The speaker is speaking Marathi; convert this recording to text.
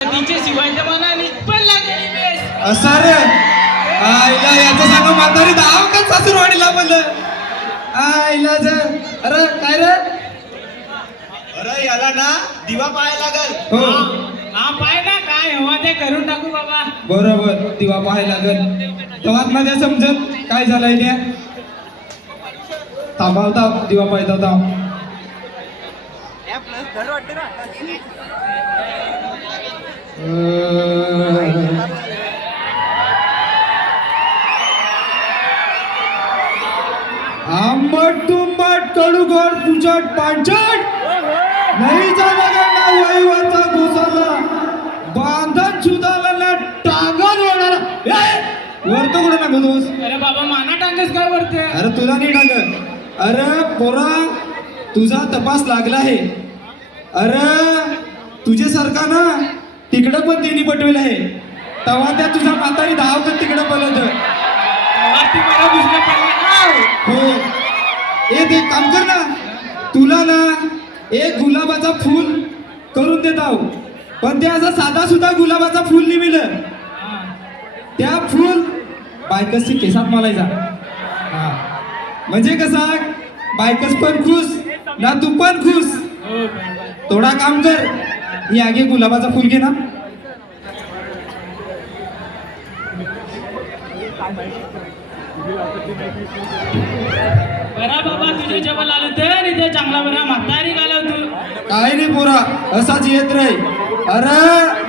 तिचे शिवायच्या मनाने पण लागली बेस. असा रे आईला याचं सांग म्हातारी धाव का सासूरवाडीला म्हणलं आईला अरे काय रे अरे याला ना दिवा पाहायला लागल. हो हा पाय ना काय हवा ते करून टाकू बाबा. बरोबर दिवा पाहायला लागल तेव्हाच माझ्या समजत काय झालंय त्या थांबावता दिवा पाहायचा होता. आंबट तुंबट कडूगड तुझट पांचट नाही झाला गंडा वहीवरचा घोसाला बांधन सुधारला टांगण होणार वरतो कुठे टाकतोस. अरे बाबा माना टांगस काय वरते. अरे तुला नाही टांग. अरे पोरा तुझा तपास लागला आहे. अरे तुझ्यासारखा ना तिकडं पण त्यांनी पटवेल आहे तेव्हा त्या तुझा म्हातारी धाव तर तिकडं पळत. हो एक काम कर ना तुला ना एक गुलाबाचा फूल करून देत आहो पण ते असं साधा सुद्धा गुलाबाचा फूल नाही मिळलं. त्या फूल बायकसची केसात मालायचा. हा म्हणजे कसा बायकस पण खुश ना तू पण खुश. थोडा काम कर ही आगे गुलाबाचा फूल घे ना. बरा बाबा तुझ्या जेवण आलं तर इथे चांगला बरा म्हातारी घालव तू. काय रे पोरा असाच येत रे. अरे